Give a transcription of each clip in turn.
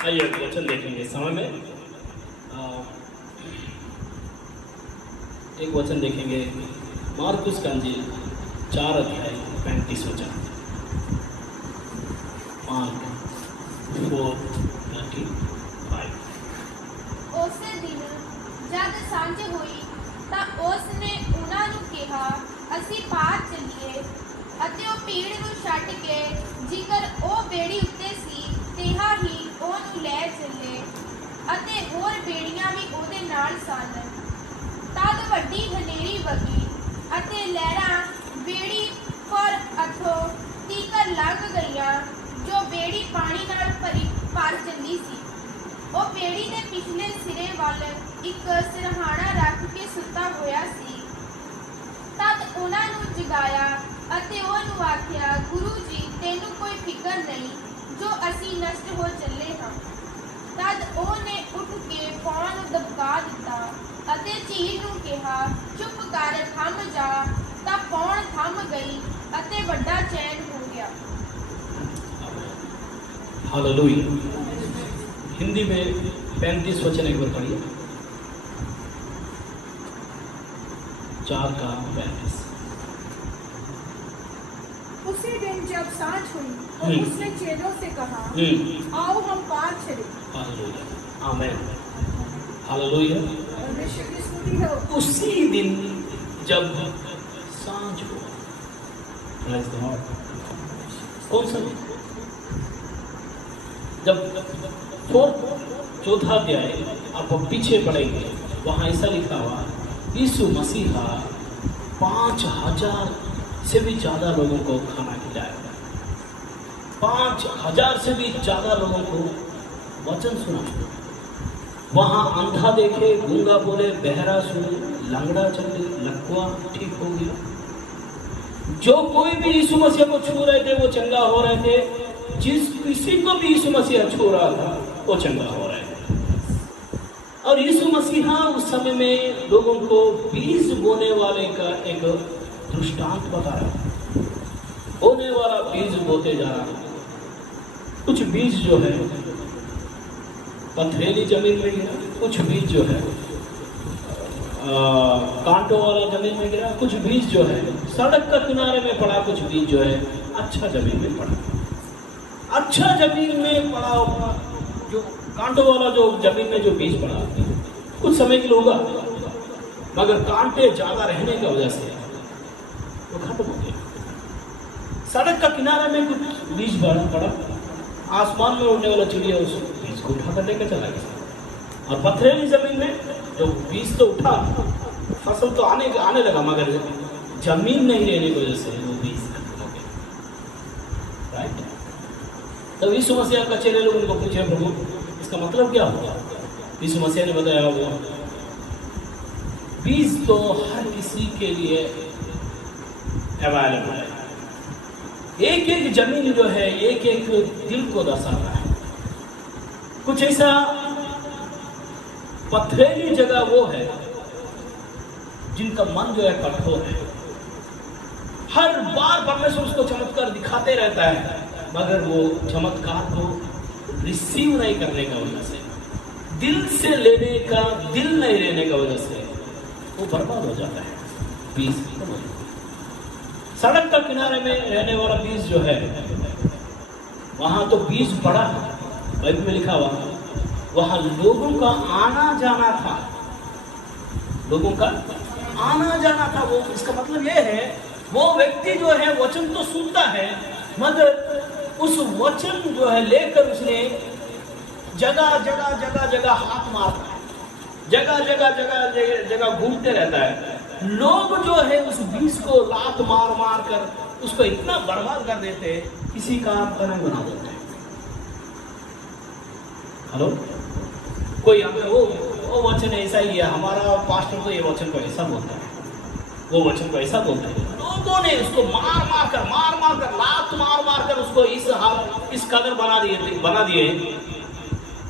आइए वचन देखेंगे इस समय में। एक वचन देखेंगे मार्कुस का इंजील 4 अध्याय 35 वचन। मार्क 4:35। ਉਸੇ ਦਿਨ ਜਦ ਸਾਂਝ ਹੋਈ ਤਾਂ ਉਸ ਨੇ ਉਹਨਾਂ ਨੂੰ ਕਿਹਾ, ਅਸੀਂ ਪਾਰ ਚੱਲੀਏ। ਅਤੇ ਉਹ ਭੀੜ ਨੂੰ ਛੱਡ ਕੇ ਜਿਕਰ ਉਹ ਬੇੜੀ ਉੱਤੇ ਸੀ ਤਿਹਾ ਹੀ ਉਹਨੂੰ ਲੈ ਚੱਲੇ, ਅਤੇ ਹੋਰ ਬੇੜੀਆਂ ਵੀ ਉਹਦੇ ਨਾਲ ਸਨ। ਤਦ ਵੱਡੀ ਹਨੇਰੀ ਵਗੀ ਅਤੇ ਲਹਿਰਾਂ ਬੇੜੀ ਪਰ ਅਥੋਂ ਤੀਕਰ ਲੰਘ ਗਈਆਂ, ਜੋ ਬੇੜੀ ਪਾਣੀ ਨਾਲ ਭਰ ਚੱਲੀ ਸੀ। ਉਹ ਬੇੜੀ ਦੇ ਪਿਛਲੇ ਸਿਰੇ ਵੱਲ ਇੱਕ ਸਿਰਹਾਣਾ ਰੱਖ ਕੇ ਸੁੱਤਾ ਹੋਇਆ ਸੀ। ਤਦ ਉਹਨਾਂ ਨੂੰ ਜਗਾਇਆ ਅਤੇ ਉਹਨੂੰ ਆਖਿਆ, ਗੁਰੂ ਜੀ, ਤੈਨੂੰ ਕੋਈ ਫਿਕਰ ਨਹੀਂ ਜੋ ਅਸੀਂ ਨਸ਼ਟ ਹੋ ਚੱਲੇ ਹਾਂ। ਤਦ ਉਹਨੇ ਉੱਠ ਕੇ ਪੌਣ ਨੂੰ ਦਬਕਾ ਦਿੱਤਾ ਅਤੇ ਝੀਲ ਨੂੰ ਕਿਹਾ, ਚੁੱਪ ਕਰ, ਥੰਮ ਜਾ। ਤਾਂ ਪੌਣ ਥੰਮ ਗਈ ਅਤੇ ਵੱਡਾ ਚੈਨ ਹੋ ਗਿਆ। हालेलुया। हिंदी में 35 वचन एक बार पढ़िए। 4:35। उसी दिन जब सांझ हुई तो उसने चेलों से कहा, आओ हम पार चले। हालेलुया, आमीन, हालेलुया। परमेश्वर की स्तुति हो। उसी दिन जब सांझ हुआ, प्रेज़ द लॉर्ड। कौन सा दिन? जब चौथा अध्याय आप पीछे पढ़ेंगे, वहाँ ऐसा लिखा हुआ, यीशु मसीहा 5,000 से भी ज़्यादा लोगों को खाना खिलाया। 5,000 से भी ज़्यादा लोगों को वचन सुना। वहाँ अंधा देखे, गूंगा बोले, बहरा सुने, लंगड़ा चले, लकवा ठीक हो गया। जो कोई भी यीशु मसीह को छू रहे थे वो चंगा हो रहे थे। जिस किसी को भी यीशु मसीहा छू रहा था वो चंगा हो रहा है। और यीशु मसीहा उस समय में लोगों को बीज बोने वाले का एक दृष्टांत बता रहा था। बोने वाला बीज बोते जा रहा है। कुछ बीज जो है पथरीली जमीन में गिरा, कुछ बीज जो है कांटों वाला जमीन में गिरा, कुछ बीज जो है सड़क का किनारे में पड़ा, कुछ बीज जो है अच्छा जमीन में पड़ा। अच्छा जमीन में पड़ा हुआ जो कांटों वाला जो जमीन में जो बीज पड़ा कुछ समय के लिए होगा, मगर कांटे ज्यादा रहने की वजह से वो खत्म हो गया। सड़क का किनारे में कुछ बीज पड़ा, आसमान में उड़ने वाला चिड़िया उस बीज को उठा कर लेकर चला गया। और पथरीली जमीन में जो बीज तो उठा, फसल तो आने लगा, मगर जमीन नहीं रहने की वजह से वो बीज खत्म हो गया। राइट। तब यीशु मसीह का चेले लोग उनको पूछे, प्रभु इसका मतलब क्या होगा? यीशु मसीह ने बताया, वो बीज तो हर किसी के लिए अवेलेबल है। एक एक जमीन जो है एक एक दिल को दर्शाता है। कुछ ऐसा पथरीली जगह वो है जिनका मन जो है कठोर है। हर बार परमेश्वर उसको चमत्कार दिखाते रहता है, मगर वो चमत्कार को रिसीव नहीं करने का वजह से, दिल से लेने का दिल नहीं रहने का वजह से वो बर्बाद हो जाता है। बीज सड़क का किनारे में रहने वाला बीज जो है, वहां तो बीज पड़ा, बाइबल में लिखा हुआ, वहां लोगों का आना जाना था, लोगों का आना जाना था। वो इसका मतलब ये है, वो व्यक्ति जो है वचन तो सुनता है, मगर उस वचन जो है लेकर उसने जगह जगह हाथ मारता है, जगह घूमते रहता है। लोग जो है उस बीज को लात मार कर उसको इतना बर्बाद कर देते, किसी काम का नहीं बना देते। हेलो, कोई हमें वो वचन ऐसा ही है, हमारा पास्टर तो ये वचन को ऐसा बोलता है, वो वचन को ऐसा बोलता है। लोगों ने उसको मार मार कर लात मार कर उसको इस कदर बना दिए,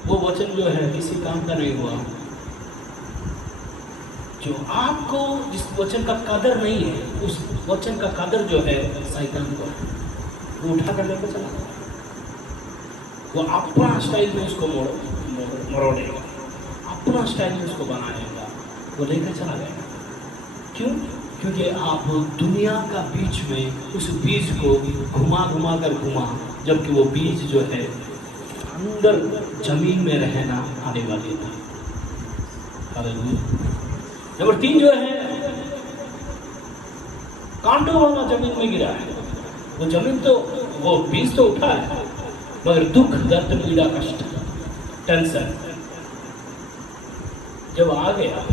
वो वचन जो है किसी काम का नहीं हुआ। जो आपको जिस वचन का कदर नहीं है, उस वचन का कदर जो है शैतान को, वो उठा कर लेकर चला। वो अपना स्टाइल में उसको मरोड़ेगा, अपना स्टाइल में उसको बनाएगा, वो लेकर चला जाएगा। क्यों? क्योंकि आप दुनिया का बीच में उस बीज को घुमा घुमा कर घुमा, जबकि वो बीज जो है अंदर जमीन में रहना आने वाली थी। हालेलुया। नंबर 3 जो है, कांटों वाला जमीन में गिरा है। वो जमीन तो, वो बीज तो उठा है, मगर दुख, दर्द, पीड़ा, कष्ट, टेंशन जब आ गया,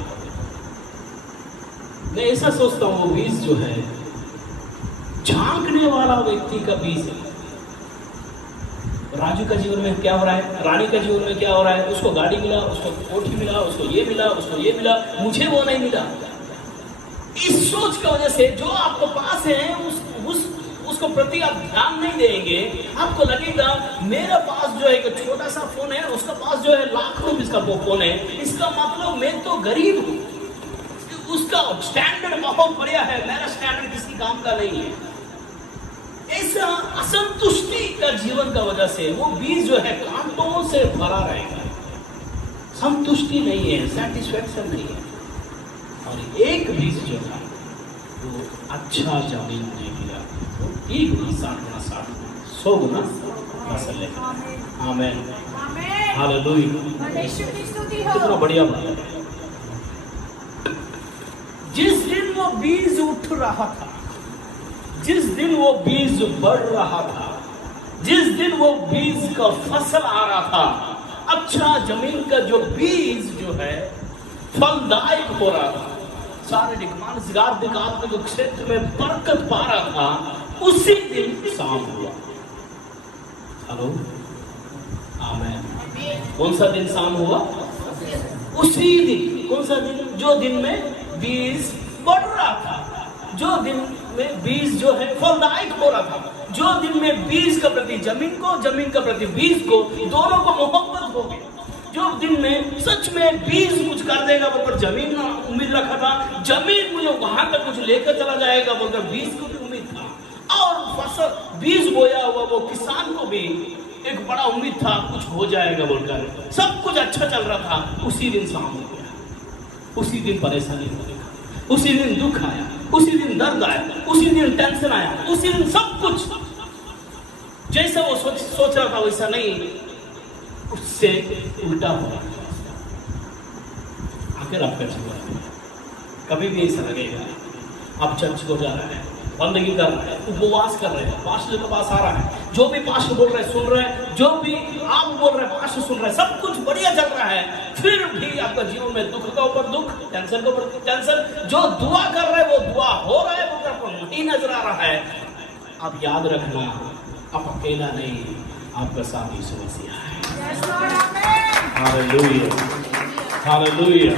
मैं ऐसा सोचता हूँ वो बीज जो है झांकने वाला व्यक्ति का बीज है। राजू का जीवन में क्या हो रहा है, रानी का जीवन में क्या हो रहा है, उसको गाड़ी मिला, उसको कोठी मिला, उसको ये मिला, उसको ये मिला, मुझे वो नहीं मिला। इस सोच की वजह से जो आपको पास है उसको प्रति आप ध्यान नहीं देंगे। आपको लगेगा मेरे पास जो है एक छोटा सा फोन है, उसका पास जो है लाखों रुपए का फोन है, इसका मतलब मैं तो गरीब हूँ, उसका स्टैंडर्ड बहुत बढ़िया है, मेरा स्टैंडर्ड किसी काम का नहीं है। ऐसा असंतुष्टि का जीवन का वजह से वो बीज जो है कांटों से भरा रहेगा, संतुष्टि नहीं है, सेटिस्फैक्शन नहीं है। और एक बीज जो है वो अच्छा जमीन में गिरा, वो 1 गुना 60 गुना 100 गुना फसल लेगा। आमीन, हालेलुया। कितना बढ़िया बात है। जिस दिन वो बीज उठ रहा था, जिस दिन वो बीज बढ़ रहा था, जिस दिन वो बीज का फसल आ रहा था, अच्छा जमीन का जो बीज जो है फलदायक हो रहा था, शारीरिक, मानसिक, आर्थिक, आत्मिक क्षेत्र में बरकत पा रहा था, उसी दिन शाम हुआ। हेलो, आमीन। कौन सा दिन शाम हुआ? उसी दिन। कौन सा दिन? जो दिन में बीज बढ़ रहा था, जो दिन में बीज जो है फलदायक हो रहा था, जो दिन में बीज का प्रति जमीन को, जमीन का प्रति बीज को, दोनों को मोहब्बत हो गई, जो दिन में सच में बीज कुछ कर देगा बोलकर जमीन ने उम्मीद रखा था, जमीन मुझे वहां तक कुछ लेकर चला जाएगा बोलकर बीज को भी उम्मीद था, और फसल बीज बोया हुआ वो किसान को भी एक बड़ा उम्मीद था कुछ हो जाएगा बोलकर, सब कुछ अच्छा चल रहा था। उसी दिन शाम हो गया, उसी दिन परेशानी हो गई, उसी दिन दुख आया, उसी दिन दर्द आया, उसी दिन टेंशन आया, उसी दिन सब कुछ जैसा वो सोच रहा था वैसा नहीं, उससे उल्टा हो रहा। आखिर आपका जीवन कभी भी ऐसा लगेगा, आप चर्च को जा रहे हैं, बंदगी कर रहे हैं, उपवास कर रहे हैं, पास्टर के पास आ रहा है, जो भी पास्टर बोल रहे हैं सुन रहे हैं, जो भी आप बोल रहे हैं पास्टर सुन रहे हैं, सब कुछ बढ़िया चल रहा है, फिर भी आपका जीवन में दुख का ऊपर दुख, टेंशन के ऊपर टेंशन, जो दुआ कर रहे हैं वो दुआ हो रहा है, वो आपको नहीं नजर आ रहा है। आप याद रखना, आप अकेला नहीं, आपका साथ यीशु मसीह है। Hallelujah, hallelujah.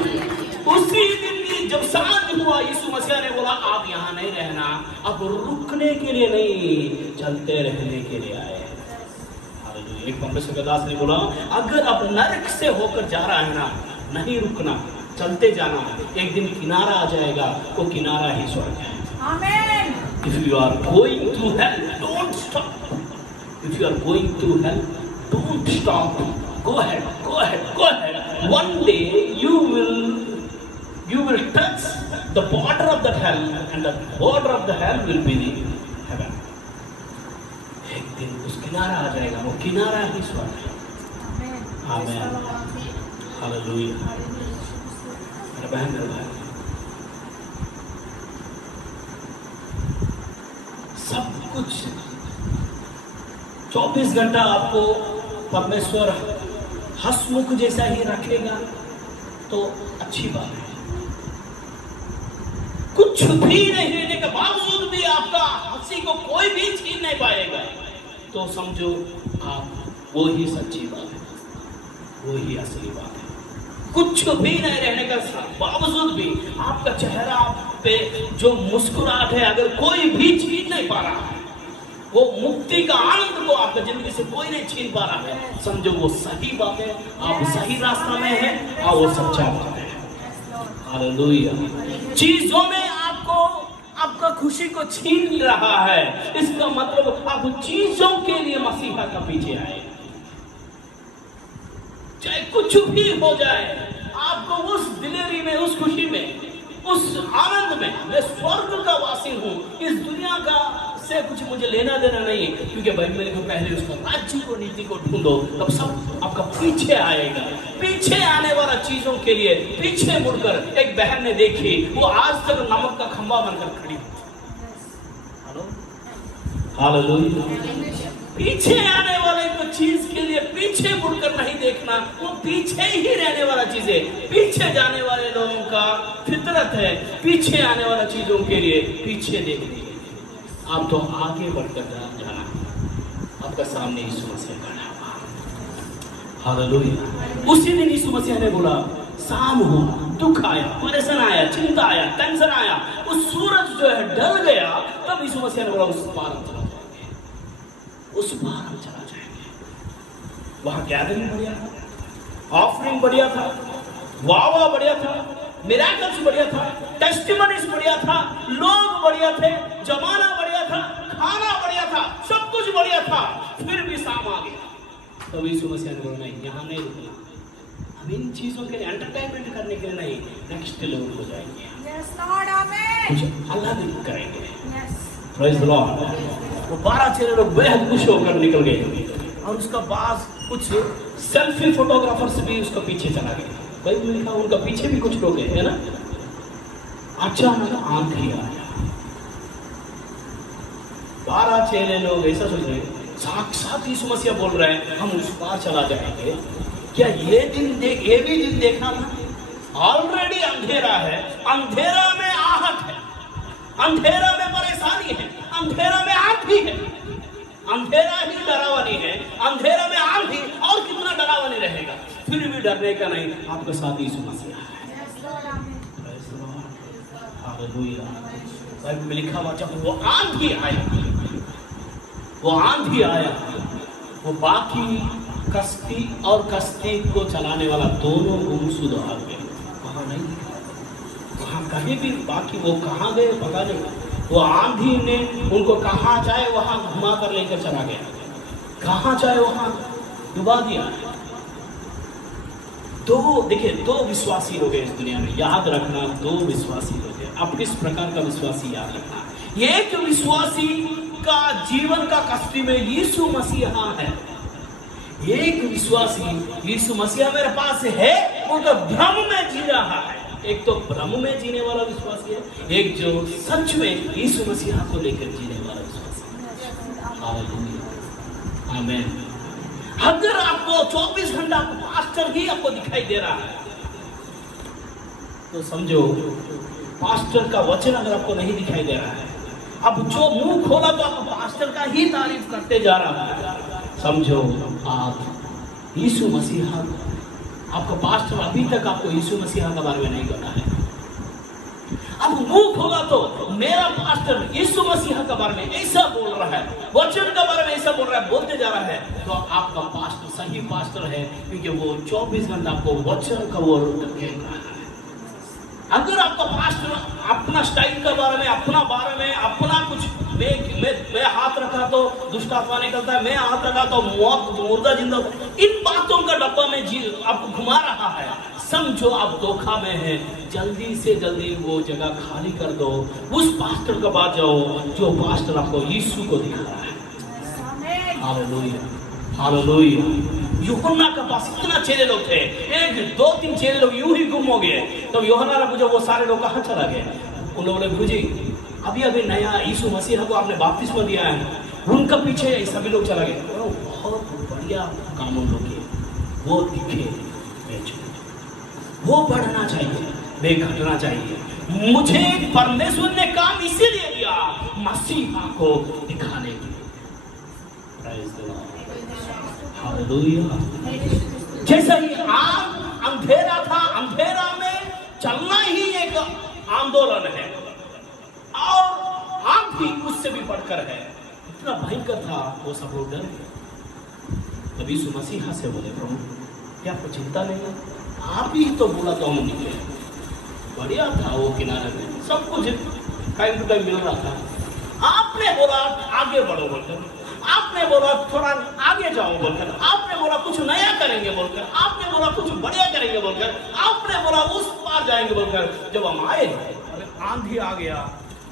उसी दिन जब सांझ हुआ, यीशु मसीह ने बोला आप यहाँ नहीं रहना, अब रुकने के लिए नहीं, चलते रहने के लिए आए। हालेलुया। एक परमेश्वर का दास ने बोला अगर आप नरक से होकर जा रहा है ना, नहीं रुकना, चलते जाना, एक दिन किनारा आ जाएगा, वो किनारा ही स्वर्ग है। आमीन। If you are going to hell, don't stop. If you are going to hell, don't stop. Go ahead, go ahead, go ahead. One day you will touch the border of that hell, and the border of the hell will be the heaven. एक दिन उस किनारा आ जाएगा, वो किनारा ही स्वर्ग है। आमीन, हालेलुया। मेरे बहन मेरे भाई, सब कुछ 24 घंटा आपको परमेश्वर हंसमुख जैसा ही रखेगा तो अच्छी बात है। कुछ भी नहीं रहने के बावजूद भी आपका हंसी को कोई भी छीन नहीं पाएगा, तो समझो आप वो ही सच्ची बात है, वो ही असली बात है। कुछ भी नहीं रहने का बावजूद भी आपका चेहरा पे जो मुस्कुराहट है, अगर कोई भी छीन नहीं पा रहा है, वो मुक्ति का आनंद को आपका जिंदगी से कोई नहीं छीन पा रहा है, समझो वो सही बात है, आप सही रास्ता में हैं और वो सच्चा बात है। हालेलुया। चीजों में आपको आपका खुशी को छीन रहा है, इसका मतलब आप चीजों के लिए मसीहा का पीछे आए। कुछ भी हो जाए, आपको उस दिलेरी में, उस खुशी में, उस आनंद में, मैं स्वर्ग का वासी हूँ, इस दुनिया का से कुछ मुझे लेना देना नहीं है, क्योंकि भाई मेरे को पहले उसका राज्य को, नीति को ढूंढो, तब सब आपका पीछे आएगा। पीछे आने वाला चीजों के लिए पीछे मुड़कर, एक बहन ने देखी, वो आज तक नमक का खंभा बनकर खड़ी। हालेलुया। पीछे आने वाले को चीज के लिए पीछे मुड़कर नहीं देखना, वो पीछे ही रहने वाला चीज है। पीछे जाने वाले लोगों का फितरत है पीछे आने वाला चीजों के लिए पीछे देखने। आप तो आगे बढ़कर जाना, आपका सामने यीशु मसीह खड़ा हुआ। हालेलुया। उसी दिन यीशु मसीह ने बोला, शाम हुआ, दुख आया, परेशान आया, चिंता आया, टेंशन आया, उस सूरज जो है ढल गया, तब यीशु मसीह ने बोला उस पार हम चला जाएंगे। वहां गैदरिंग बढ़िया था, ऑफरिंग बढ़िया था, वावा बढ़िया था, मिराकल्स बढ़िया था, टेस्टिमनीज बढ़िया था, लोग बढ़िया थे, जमाना बढ़िया था, खाना बढ़िया था, सब कुछ बढ़िया था, फिर भी शाम आ गया। तब यीशु मसीह ने बोला, नहीं, यहाँ नहीं रुकना, हम इन चीजों के लिए एंटरटेनमेंट करने के लिए नहीं, नेक्स्ट लेवल हो जाएंगे, कुछ अलग करेंगे। Praise the Lord. वो 12 चेले लोग बेहद खुश होकर निकल गए, और उसका बाद कुछ सेल्फी फोटोग्राफर्स भी उसका पीछे चला गए। भाई लिखा उनका पीछे भी कुछ लोग गए, है ना। अचानक आंधी आया, 12 चेले लोग ऐसा सोच रहे, साक्षात यीशु मसीह बोल रहे हैं हम उस पार चला जाएंगे। क्या ये भी दिन देखना था? ऑलरेडी अंधेरा है, अंधेरा में आहट है, अंधेरा में परेशानी है, अंधेरा में आंधी है, अंधेरा ही डरावनी है, अंधेरा में आंधी और कितना डरावनी रहेगा, फिर भी डरने का नहीं, आपके साथ यीशु मसीह है। हालेलुया। बाइबल में लिखा हुआ जब वो आंधी आया, वो बाकी कश्ती और कश्ती को चलाने वाला दोनों गुमशुदा हो गए, वहां नहीं, वहां कहीं भी बाकी वो कहां गए पता नहीं। वो आंधी ने उनको कहां चाहे वहां घुमा कर लेकर चला गया, कहां चाहे वहां डुबा दिया। दो विश्वासी लोग हैं इस दुनिया में, याद रखना, 2 विश्वासी लोग हैं। अब किस प्रकार का विश्वासी याद रखना, एक विश्वासी का जीवन का कश्ती में यीशु मसीहा है, एक विश्वासी यीशु मसीहा मेरे पास है, उनका भ्रम में जी रहा है। एक तो भ्रम में जीने वाला विश्वासी है, एक जो सच में यीशु मसीहा को लेकर जीने वाला विश्वासी है। हालेलुया, आमीन। अगर आपको 24 घंटा पास्टर ही आपको दिखाई दे रहा है, तो समझो पास्टर का वचन अगर आपको नहीं दिखाई दे रहा है, अब जो मुंह खोला तो आप पास्टर का ही तारीफ करते जा रहा है, समझो आप यीशु मसीहा, आपका पास्टर अभी तक आपको यीशु मसीहा के बारे में नहीं पता है। अब मुंह खोला तो मेरा पास्टर यीशु मसीहा के बारे में ऐसा बोल रहा है, वचन के बारे में ऐसा बोल रहा है, बोलते जा रहा है, तो आपका पास्टर सही पास्टर है, क्योंकि वो 24 घंटा आपको वचन का वो कह रहा है। अगर आपका पास्टर अपना स्टाइल के बारे में, अपना कुछ, मैं हाथ रखा तो दुष्ट आत्मा निकलता है, मैं हाथ रखा तो मौत मुर्दा जिंदा, इन बातों का डब्बा में आपको घुमा रहा है, समझो आप धोखा में हैं। जल्दी से जल्दी वो जगह खाली कर दो, उस पास्टर के पास जाओ जो पास्टर आपको यीशु को दिखा रहा है। Hallelujah, hallelujah. यूहन्ना के पास इतना चेले लोग थे, 1, 2, 3 चेले लोग यूं ही गुम हो गए। तब यूहन्ना ने पूछा वो सारे लोग कहाँ चला गए? उन लोगों ने, गुरुजी अभी नया यीशु मसीह को आपने बपतिस्मा दिया है, उनका पीछे सभी लोग चला गए। बहुत बढ़िया काम उन लोग किए, वो दिखे, वो बढ़ना चाहिए, वे घटना चाहिए। मुझे परमेश्वर ने काम इसीलिए दिया, मसीहा को दिखाने के लिए। Praise the Lord, hallelujah. जैसा ही अंधेरा था, अंधेरा में चलना ही एक आंदोलन है, और आंधी उससे भी बढ़कर है, इतना भयंकर था, वो सब लोग डर गए। तब यीशु मसीहा से बोले, प्रभु क्या आपको चिंता नहीं है? आप ही तो बोला तो हम निकले, बढ़िया था वो किनारे में, सब कुछ टाइम टू टाइम मिल रहा था। आपने बोला आगे बढ़ो बोलकर, आपने बोला थोड़ा आगे जाओ बोलकर, आपने बोला कुछ नया करेंगे बोलकर, आपने बोला कुछ जाएंगे बोलकर, आपने बोला उस पार जाएंगे बोलकर, जब हम आए अरे आंधी आ गया,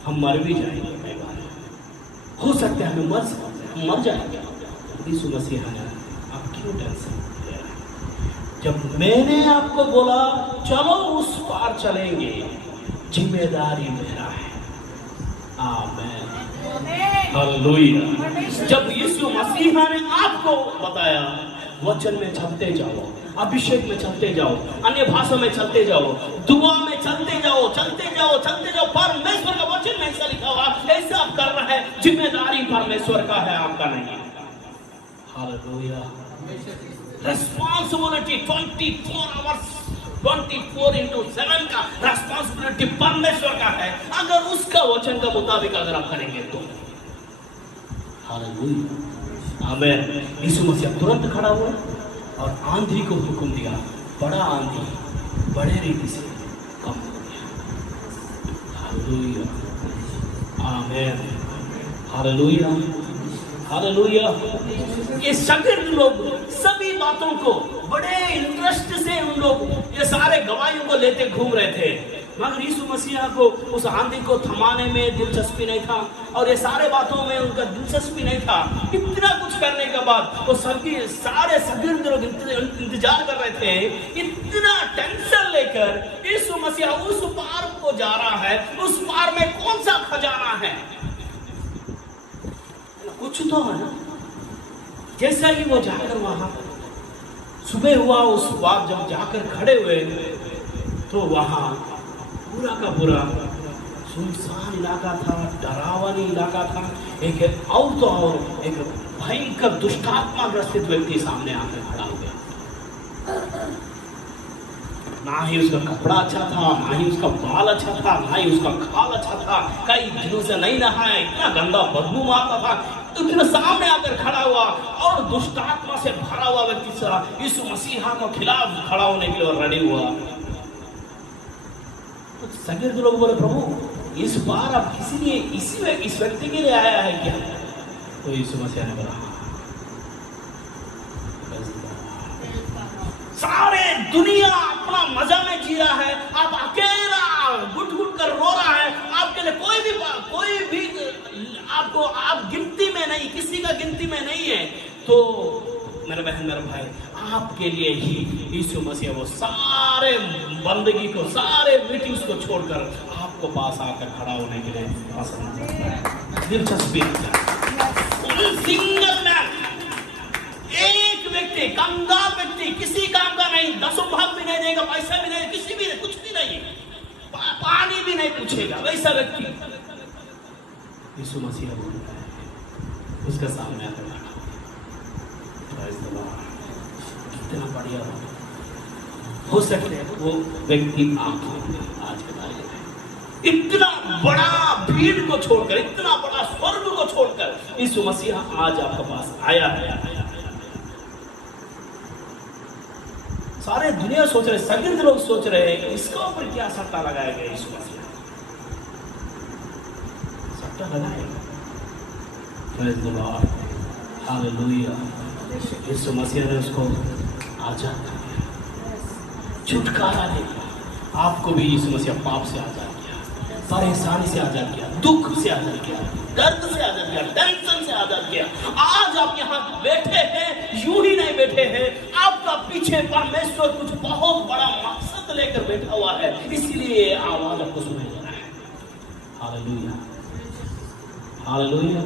हम मर भी जाएंगे, हो सकता है हमें मर जाएंगे। यीशु मसीह ने आप क्यों टेंशन ले रहे हैं? जब मैंने आपको बोला चलो उस पार चलेंगे, जिम्मेदारी मेरा है। आमीन, हालेलुया। जब यीशु मसीह ने आपको बताया वचन में चलते जाओ, अभिषेक में चलते जाओ, अन्य भाषा में चलते जाओ, दुआ में चलते जाओ, चलते जाओ, चलते जाओ, परमेश्वर का वचन में ऐसा लिखा हुआ, ऐसा आप कर रहे हैं, जिम्मेदारी परमेश्वर का है, आपका नहीं है। हालेलुया। रिस्पांसिबिलिटी 24 आवर्स 24/7 का रिस्पांसिबिलिटी परमेश्वर का है, अगर उसका वचन का मुताबिक अगर आप करेंगे तो। हालेलुया, आमीन। यीशु मसीह तुरंत खड़ा हुआ और आंधी को हुक्म दिया, बड़ा आंधी बड़े रीति से कम हो गया। हालेलुया, आमीन, हालेलुया, हालेलुया। ये शागिर्द लोग सभी बातों को बड़े इंटरेस्ट से उन लोग ये सारे गवाहियों को लेते घूम रहे थे, मगर यीशु मसीह को उस आंधी को थमाने में दिलचस्पी नहीं था और ये सारे बातों में उनका दिलचस्पी नहीं था। इतना कुछ करने के बाद वो सारे शागिर्द लोग इंतजार कर रहे थे, इतना टेंशन लेकर यीशु मसीह उस पार को जा रहा है, उस पार में कौन सा खजाना है, कुछ तो है ना। जैसा ही वो जाकर वहां सुबह हुआ, उस बात जब जाकर खड़े हुए तो वहां पूरा का पूरा सुनसान इलाका था, डरावनी इलाका था। एक और तो और एक भयंकर दुष्टात्मा ग्रसित व्यक्ति सामने आकर खड़ा हो गया। ना ही उसका कपड़ा अच्छा था, ना ही उसका बाल अच्छा था, ना ही उसका खाल अच्छा था, कई दिनों से नहीं नहा है, इतना गंदा बदबू मारता था। इतना सामने आकर खड़ा हुआ और दुष्टात्मा से भरा हुआ व्यक्ति यीशु मसीहा के खिलाफ खड़ा होने के लिए रेडी हुआ। तो शागिर्द लोग बोले, प्रभु इस बार आप किसी लिए इस व्यक्ति के लिए आया है क्या? तो यीशु मसीह ने बोला, सारे दुनिया अपना मजा में जी रहा है, आप अकेला घुट घुट कर रो रहा है, आपके लिए कोई भी आपको आप गिनती में नहीं, किसी का गिनती में नहीं है। तो मेरे बहन मेरे भाई, आपके लिए ही यीशु मसीह वो सारे बंदगी को, सारे मीटिंग्स को छोड़कर आपको पास आकर खड़ा होने के लिए पसंद करता है, दिलचस्पी सिंगल मैन, एक व्यक्ति, कंगाल व्यक्ति, किसी काम का नहीं, 10 भाग भी नहीं देगा, पैसा भी नहीं, किसी भी नहीं, कुछ भी नहीं, पानी भी नहीं पूछेगा, वैसा व्यक्ति यीशु मसीह बोलता है, उसके सामने आकर खड़ा कितना बढ़िया हो सकते हैं वो व्यक्ति आप आज के तारीख में। इतना बड़ा भीड़ को छोड़कर, इतना बड़ा स्वर्ग को छोड़कर यीशु मसीह आज आपके पास आया है। सारे दुनिया सोच रहे, शागिर्द लोग सोच रहे हैं कि इसका ऊपर क्या सट्टा लगाया गया, यीशु मसीह सट्टा लगाएगा। Praise the Lord, hallelujah. Yeshu Masih ने उसको आजाद कर दिया, छुटकारा दे दिया। आपको भी यीशु मसीह पाप से आजाद किया, परेशानी से आजाद किया, दुख से आजाद किया, दर्द से आजाद किया, टेंशन से आजाद किया। आज आप यहाँ बैठे हैं, यूं ही नहीं बैठे हैं, आपका पीछे परमेश्वर कुछ बहुत बड़ा मकसद लेकर बैठा हुआ है, इसीलिए आवाज आपको सुनाई दे रहा है। Hallelujah, hallelujah.